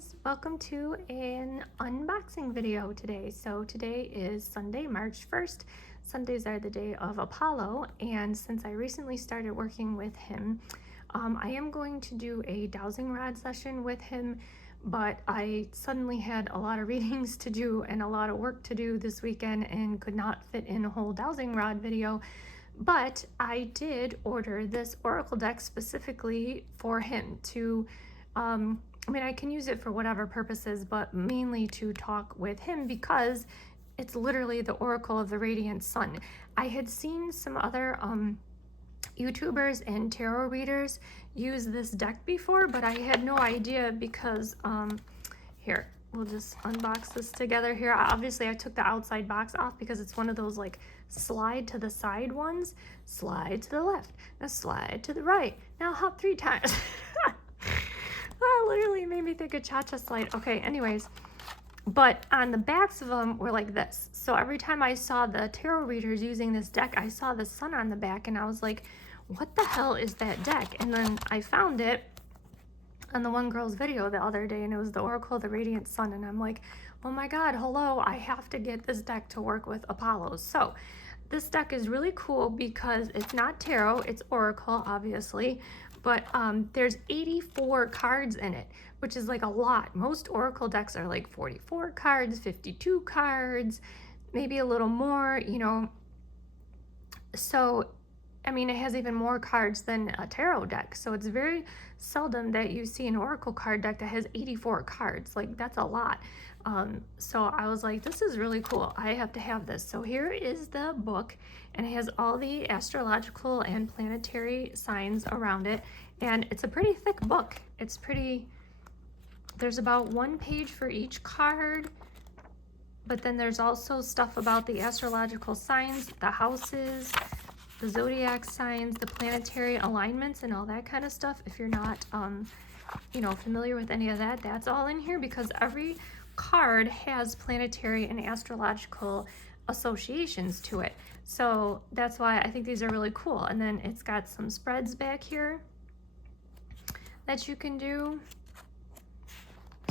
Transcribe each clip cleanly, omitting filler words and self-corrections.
guys, welcome to an unboxing video today. So today is Sunday, March 1st. Sundays are the day of Apollo, and since I recently started working with him, I am going to do a dowsing rod session with him, but I suddenly had a lot of readings to do and a lot of work to do this weekend and could not fit in a whole dowsing rod video. But I did order this oracle deck specifically for him to I mean, I can use it for whatever purposes, but mainly to talk with him because it's literally the oracle of the radiant sun. I had seen some other YouTubers and tarot readers use this deck before, but I had no idea because here, we'll just unbox this together here. Obviously I took the outside box off because it's one of those like slide to the side ones. Slide to the left, now slide to the right, now hop 3 times. That literally made me think of cha-cha slide. Okay, anyways, but on the backs of them were like this. So every time I saw the tarot readers using this deck, I saw the sun on the back and I was like, what the hell is that deck? And then I found it on the one girl's video the other day, and it was the Oracle of the Radiant Sun, and I'm like, oh my god, hello, I have to get this deck to work with Apollo. So this deck is really cool because it's not tarot, it's oracle, obviously, but there's 84 cards in it, which is like a lot. Most oracle decks are like 44 cards, 52 cards, maybe a little more, you know. So I mean, it has even more cards than a tarot deck, so it's very seldom that you see an oracle card deck that has 84 cards. Like, that's a lot. So I was like, this is really cool, I have to have this. So here is the book, and it has all the astrological and planetary signs around it, and it's a pretty thick book. It's pretty, there's about 1 page for each card, but then there's also stuff about the astrological signs, the houses, the zodiac signs, the planetary alignments, and all that kind of stuff. If you're not you know, familiar with any of that, that's all in here because every card has planetary and astrological associations to it. So that's why I think these are really cool. And then it's got some spreads back here that you can do.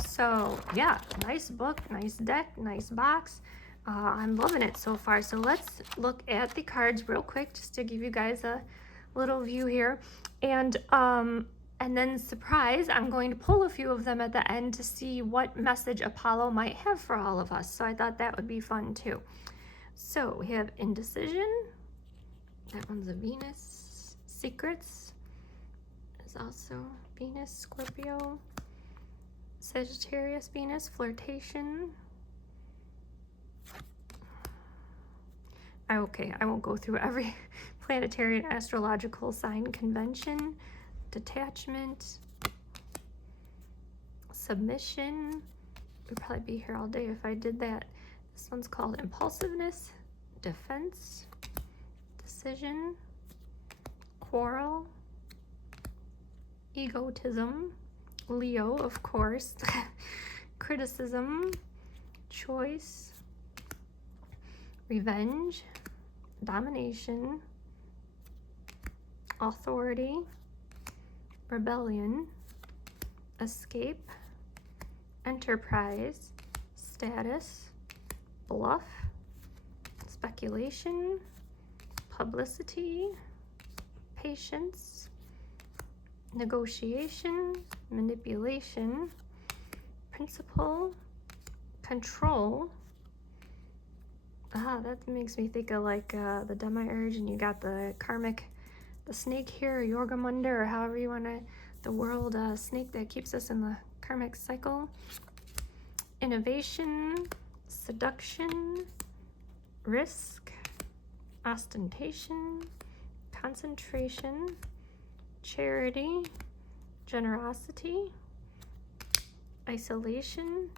So yeah, nice book, nice deck, nice box. I'm loving it so far. So let's look at the cards real quick just to give you guys a little view here. And then, surprise, I'm going to pull a few of them at the end to see what message Apollo might have for all of us. So I thought that would be fun too. So we have indecision. That one's a Venus. Secrets is also Venus, Scorpio. Sagittarius, Venus, flirtation. Okay, I won't go through every planetary and astrological sign convention. Detachment, submission. We'd probably be here all day if I did that. This one's called impulsiveness, defense, decision, quarrel, egotism, Leo, of course, criticism, choice, revenge, domination, authority, rebellion, escape, enterprise, status, bluff, speculation, publicity, patience, negotiation, manipulation, principle, control. That makes me think of like the demiurge, and you got the karmic, the snake here, or Yorgamunda, or however you want to, the world snake that keeps us in the karmic cycle. Innovation, seduction, risk, ostentation, concentration, charity, generosity, isolation,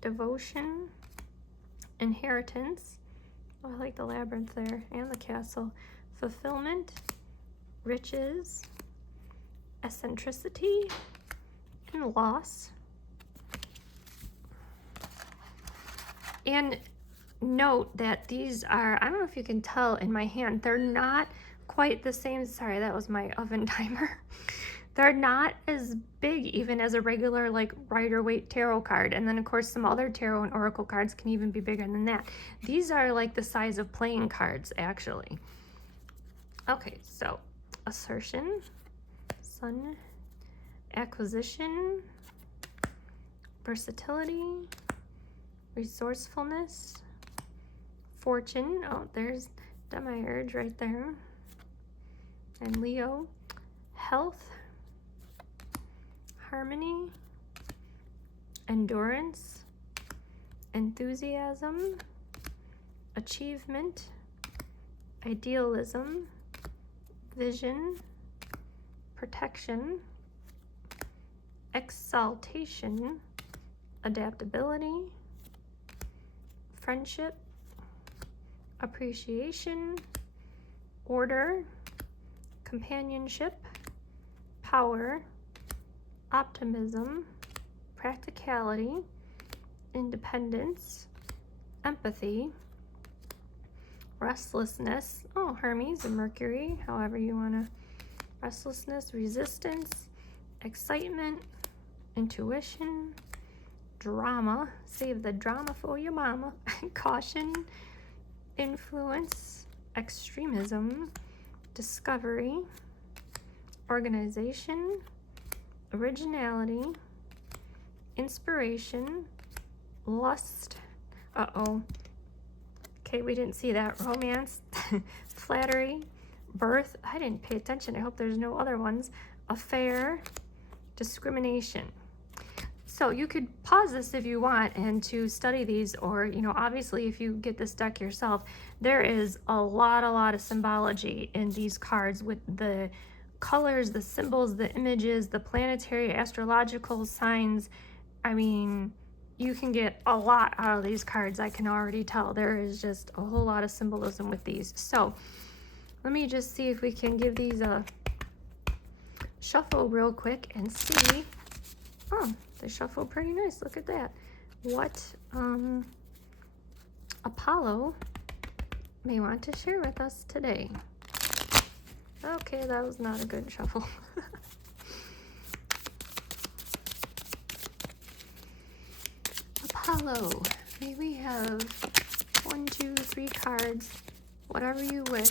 devotion, inheritance. Oh, I like the labyrinth there, and the castle. Fulfillment, riches, eccentricity, and loss. And note that these are, I don't know if you can tell in my hand, they're not quite the same. Sorry, that was my oven timer. They're not as big even as a regular like Rider-Waite tarot card. And then of course some other tarot and oracle cards can even be bigger than that. These are like the size of playing cards actually. Okay, so assertion, sun, acquisition, versatility, resourcefulness, fortune. Oh, there's Demiurge right there. And Leo, health, harmony, endurance, enthusiasm, achievement, idealism, vision, protection, exaltation, adaptability, friendship, appreciation, order, companionship, power, optimism, practicality, independence, empathy, restlessness. Oh, Hermes and Mercury, however you want to. Restlessness, resistance, excitement, intuition, drama. Save the drama for your mama. Caution, influence, extremism, discovery, organization, originality, inspiration, lust. Uh-oh. Okay, we didn't see that. Romance, flattery, birth. I didn't pay attention. I hope there's no other ones. Affair, discrimination. So you could pause this if you want and to study these, or, you know, obviously if you get this deck yourself, there is a lot of symbology in these cards with the colors, the symbols, the images, the planetary astrological signs. I mean, you can get a lot out of these cards. I can already tell there is just a whole lot of symbolism with these. So let me just see if we can give these a shuffle real quick and see. Oh, they shuffle pretty nice. Look at that. What Apollo may want to share with us today. Okay, that was not a good shuffle. Apollo, may we have 1, 2, 3 cards, whatever you wish.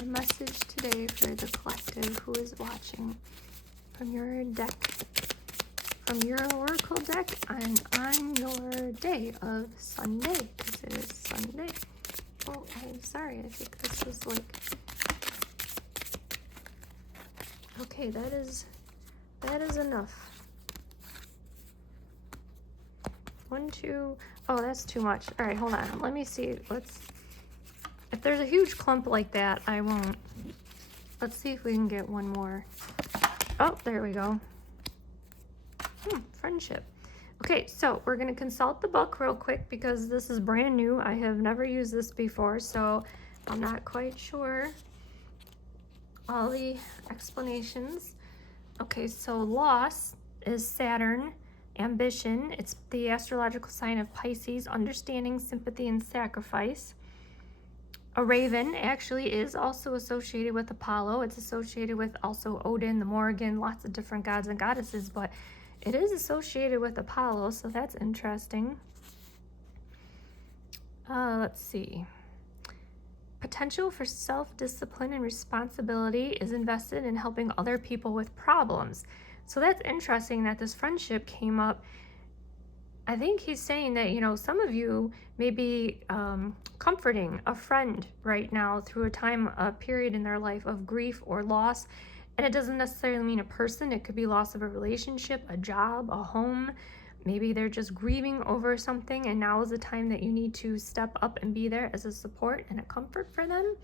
A message today for the collective who is watching from your deck, from your oracle deck, and on your day of Sunday, because it is Sunday. Oh, I'm sorry, I think this was like, okay, that is enough. 1, 2, oh, that's too much. All right, hold on, let me see, if there's a huge clump like that, I won't. Let's see if we can get one more. Oh, there we go. Friendship. Okay, so we're gonna consult the book real quick because this is brand new. I have never used this before, so I'm not quite sure all the explanations. Okay, so loss is Saturn, ambition. It's the astrological sign of Pisces, understanding, sympathy, and sacrifice. A raven actually is also associated with Apollo. It's associated with also Odin, the Morrigan, lots of different gods and goddesses, but it is associated with Apollo, so that's interesting. Let's see. Potential for self-discipline and responsibility is invested in helping other people with problems. So that's interesting that this friendship came up. I think he's saying that, you know, some of you may be comforting a friend right now through a period in their life of grief or loss. And it doesn't necessarily mean a person. It could be loss of a relationship, a job, a home. Maybe they're just grieving over something, and now is the time that you need to step up and be there as a support and a comfort for them.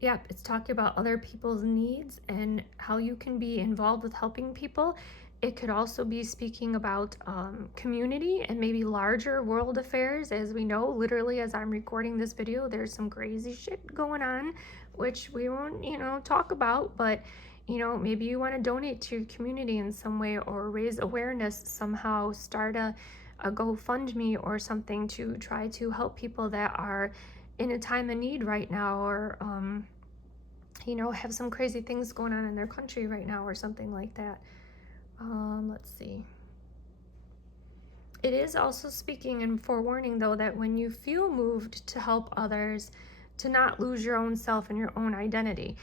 Yep, it's talking about other people's needs and how you can be involved with helping people. It could also be speaking about community and maybe larger world affairs. As we know, literally as I'm recording this video, there's some crazy shit going on, which we won't, you know, talk about, but you know, maybe you want to donate to your community in some way or raise awareness somehow, start a GoFundMe or something to try to help people that are in a time of need right now, or have some crazy things going on in their country right now or something like that. Let's see. It is also speaking and forewarning, though, that when you feel moved to help others, to not lose your own self and your own identity.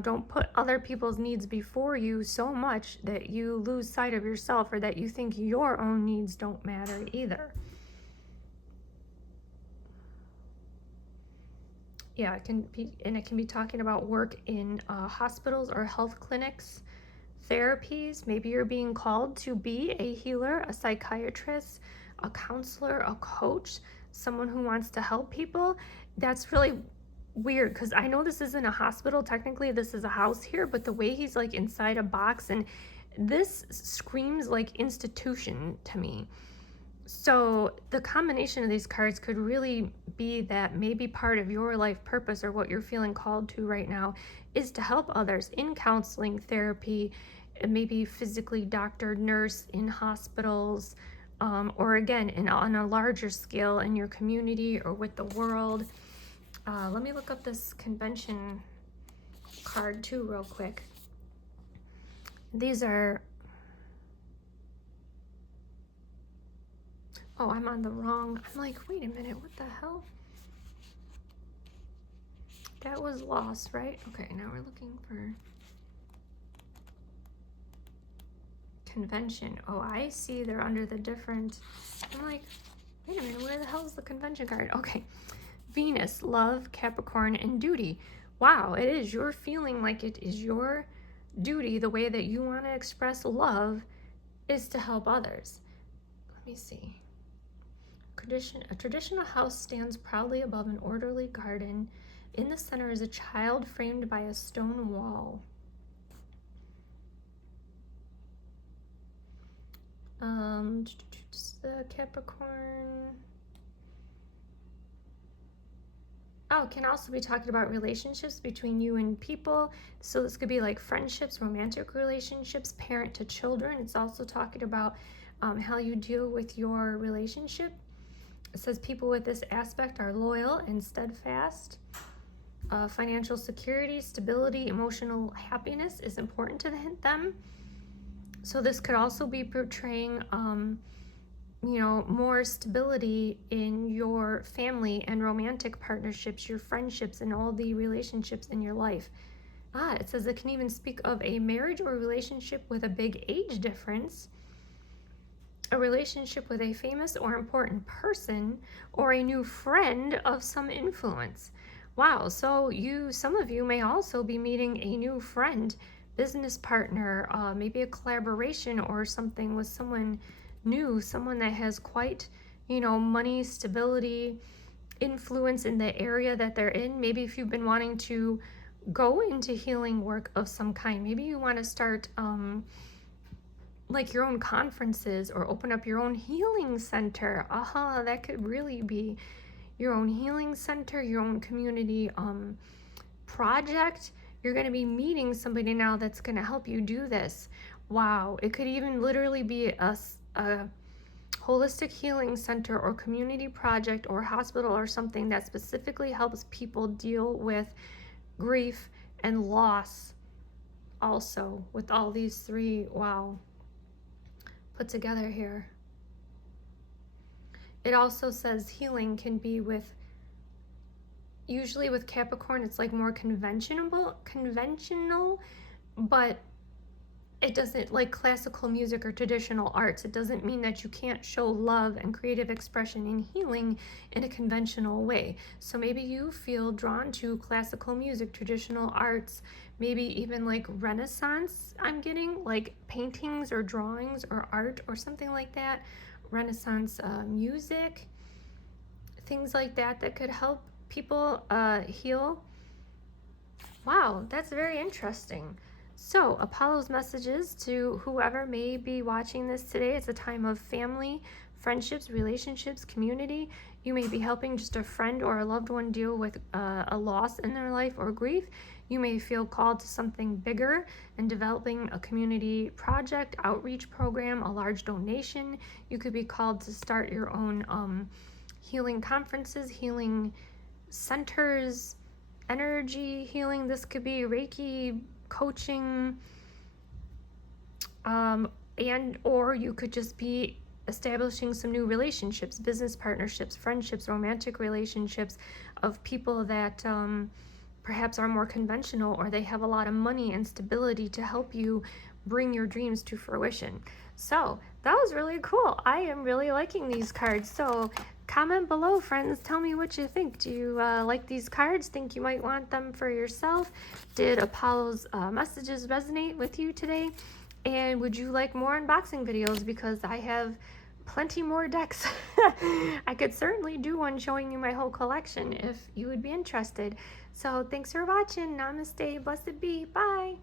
Don't put other people's needs before you so much that you lose sight of yourself, or that you think your own needs don't matter either. Yeah, it can be talking about work in hospitals or health clinics, therapies. Maybe you're being called to be a healer, a psychiatrist, a counselor, a coach, someone who wants to help people. That's really weird, because I know this isn't a hospital. Technically, this is a house here, but the way he's like inside a box, and this screams like institution to me. So the combination of these cards could really be that maybe part of your life purpose, or what you're feeling called to right now, is to help others in counseling, therapy, maybe physically doctor, nurse in hospitals, or again, on a larger scale in your community or with the world. Let me look up this convention card too real quick. These are... Oh, I'm on the wrong... I'm like, wait a minute, what the hell? That was lost, right? Okay, now we're looking for convention. Oh, I see they're under the different... I'm like, wait a minute, where the hell is the convention card? Okay. Venus, love, Capricorn, and duty. Wow, it is. You're feeling like it is your duty. The way that you want to express love is to help others. Let me see. A traditional house stands proudly above an orderly garden. In the center is a child framed by a stone wall. Capricorn. Oh, it can also be talking about relationships between you and people. So this could be like friendships, romantic relationships, parent to children. It's also talking about how you deal with your relationship. It says people with this aspect are loyal and steadfast. Financial security, stability, emotional happiness is important to them. So this could also be portraying more stability in your family and romantic partnerships, your friendships, and all the relationships in your life. It says it can even speak of a marriage or relationship with a big age difference, a relationship with a famous or important person, or a new friend of some influence. Wow, so some of you may also be meeting a new friend, business partner, maybe a collaboration or something with someone new, someone that has quite, money, stability, influence in the area that they're in. Maybe if you've been wanting to go into healing work of some kind, maybe you want to start like your own conferences or open up your own healing center. That could really be your own healing center, your own community project. You're going to be meeting somebody now that's going to help you do this. Wow, it could even literally be a holistic healing center or community project or hospital or something that specifically helps people deal with grief and loss. Also, with all these three, wow, put together here. It also says healing can be usually with Capricorn, it's like more conventional, but it doesn't, like classical music or traditional arts, it doesn't mean that you can't show love and creative expression in healing in a conventional way. So maybe you feel drawn to classical music, traditional arts, maybe even like Renaissance, I'm getting like paintings or drawings or art or something like that, Renaissance music, things like that could help people heal. Wow, that's very interesting. So Apollo's messages to whoever may be watching this today: it's a time of family, friendships, relationships, community. You may be helping just a friend or a loved one deal with a loss in their life or grief. You may feel called to something bigger and developing a community project, outreach program, a large donation. You could be called to start your own healing conferences, healing centers, energy healing. This could be Reiki, coaching, and or you could just be establishing some new relationships, business partnerships, friendships, romantic relationships of people that perhaps are more conventional, or they have a lot of money and stability to help you bring your dreams to fruition. So that was really cool. I am really liking these cards. So comment below, friends. Tell me what you think. Do you like these cards? Think you might want them for yourself? Did Apollo's messages resonate with you today? And would you like more unboxing videos? Because I have plenty more decks. I could certainly do one showing you my whole collection if you would be interested. So thanks for watching. Namaste. Blessed be. Bye.